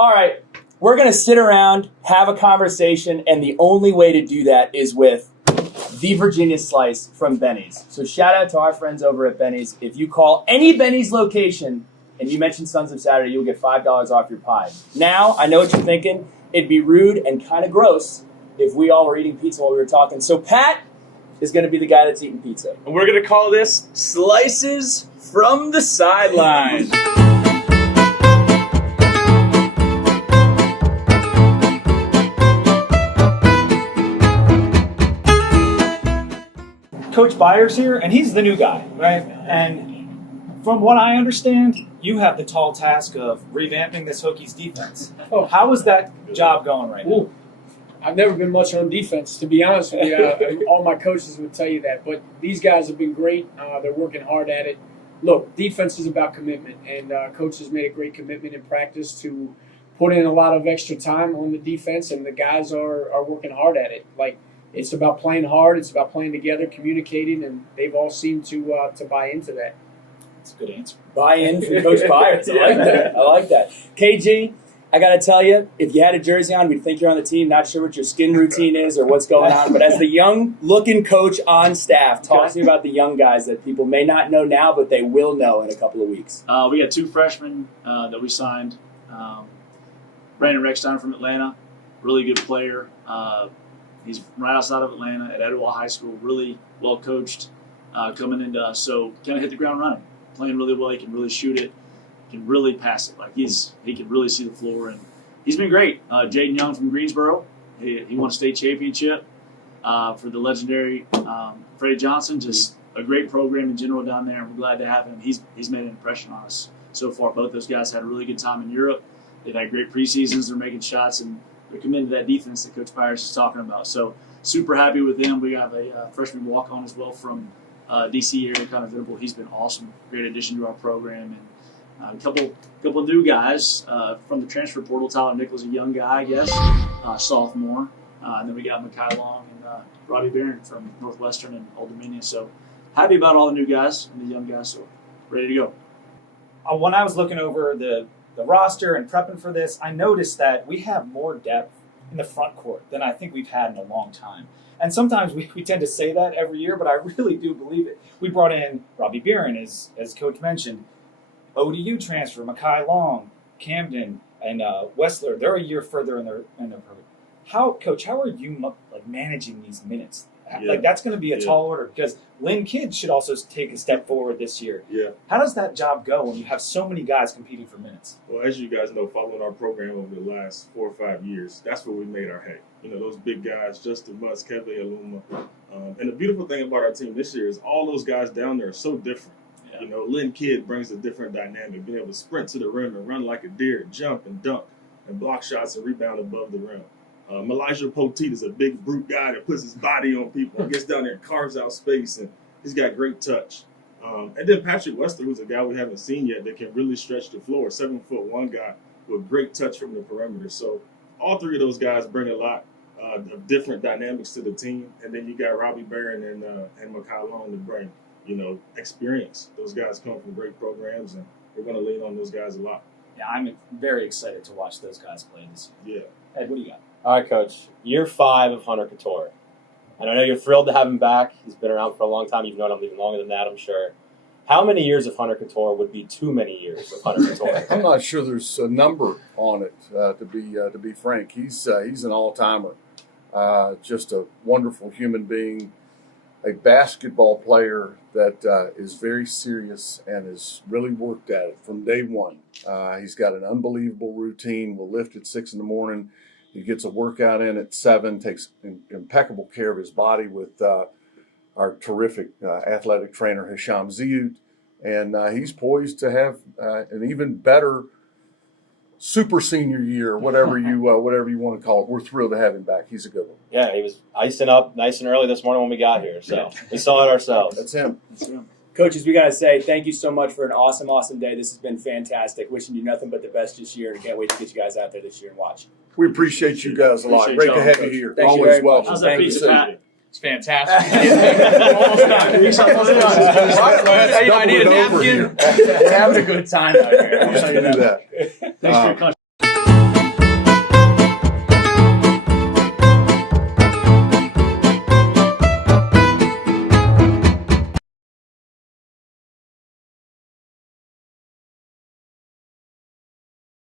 All right, we're going to sit around, have a conversation, and the only way to do that is with the Virginia Slice from Benny's. So shout out to our friends over at Benny's. If you call any Benny's location and you mention Sons of Saturday, you'll get $5 off your pie. Now, I know what you're thinking. It'd be rude and kind of gross if we all were eating pizza while we were talking. So Pat is going to be the guy that's eating pizza. And we're going to call this Slices from the Sideline. Coach Byers here, and he's the new guy, right? And from what I understand, you have the tall task of revamping this Hokies defense. How is that job going right now? Ooh, I've never been much on defense, to be honest with you. All my coaches would tell you that. But these guys have been great. They're working hard at it. Look, defense is about commitment, and coaches made a great commitment in practice to put in a lot of extra time on the defense, and the guys are working hard at it. Like, it's about playing hard. It's about playing together, communicating, and they've all seemed to buy into that. That's a good answer. Buy in from Coach Byers. I like that. I like that. KG, I got to tell you, if you had a jersey on, we'd think you're on the team. Not sure what your skin routine is or what's going on. But as the young-looking coach on staff, talk to me about the young guys that people may not know now, but they will know in a couple of weeks. We got 2 freshmen that we signed. Brandon Reckstein from Atlanta, really good player. He's right outside of Atlanta at Etowah High School, really well coached coming into us. So kind of hit the ground running, playing really well. He can really shoot it, can really pass it. Like he can really see the floor, and he's been great. Jaden Young from Greensboro, he won a state championship for the legendary Freddie Johnson. Just a great program in general down there, and we're glad to have him. He's made an impression on us so far. Both those guys had a really good time in Europe. They've had great preseasons. They're making shots, and they're committed to that defense that Coach Byers is talking about. So super happy with them. We have a freshman walk-on as well from D.C. area, kind of Venable. He's been awesome, great addition to our program. And a couple new guys from the transfer portal. Tyler Nichols, a young guy, I guess, sophomore. And then we got Makai Long and Robbie Barron from Northwestern and Old Dominion. So happy about all the new guys and the young guys. So ready to go. When I was looking over the roster and prepping for this, I noticed that we have more depth in the front court than I think we've had in a long time. And sometimes we tend to say that every year, but I really do believe it. We brought in Robbie Barron, as Coach mentioned, ODU transfer, Makai Long, Camden, and Wessler. They're a year further in their program. Coach, how are you managing these minutes? Yeah. That's going to be a tall order because Lynn Kidd should also take a step forward this year. Yeah. How does that job go when you have so many guys competing for minutes? Well, as you guys know, following our program over the last 4 or 5 years, that's where we made our hay. You know, those big guys, Justin Mutz, Kevin Aluma. And the beautiful thing about our team this year is all those guys down there are so different. Yeah. You know, Lynn Kidd brings a different dynamic, being able to sprint to the rim and run like a deer, jump and dunk, and block shots and rebound above the rim. Elijah Poteet is a big brute guy that puts his body on people and gets down there and carves out space, and he's got great touch. And then Patrick Wester, who's a guy we haven't seen yet that can really stretch the floor, 7'1" guy with great touch from the perimeter. So all 3 of those guys bring a lot of different dynamics to the team. And then you got Robbie Barron and Makai Long to bring, experience. Those guys come from great programs, and we're going to lean on those guys a lot. Yeah, I'm very excited to watch those guys play this year. Yeah. Ed, what do you got? All right, Coach. Year 5 of Hunter Couture. And I know you're thrilled to have him back. He's been around for a long time. You've known him even longer than that, I'm sure. How many years of Hunter Couture would be too many years of Hunter Couture? I'm not sure there's a number on it. To be frank, he's an all-timer. Just a wonderful human being, a basketball player that is very serious and has really worked at it from day one. He's got an unbelievable routine. Will lift at 6 in the morning. He gets a workout in at 7, takes impeccable care of his body with our terrific athletic trainer, Hasan Zut. And he's poised to have an even better super senior year, whatever you want to call it. We're thrilled to have him back. He's a good one. Yeah, he was icing up nice and early this morning when we got here. So we saw it ourselves. That's him. Coaches, we got to say thank you so much for an awesome, awesome day. This has been fantastic. Wishing you nothing but the best this year, and can't wait to get you guys out there this year and watch. We appreciate you guys a lot. Great to have you here. Thank you Always very much. welcome. How's that Thank pizza, you. Pat? It's fantastic. I need a napkin. We're having a good time out here. How you do that? Thanks for your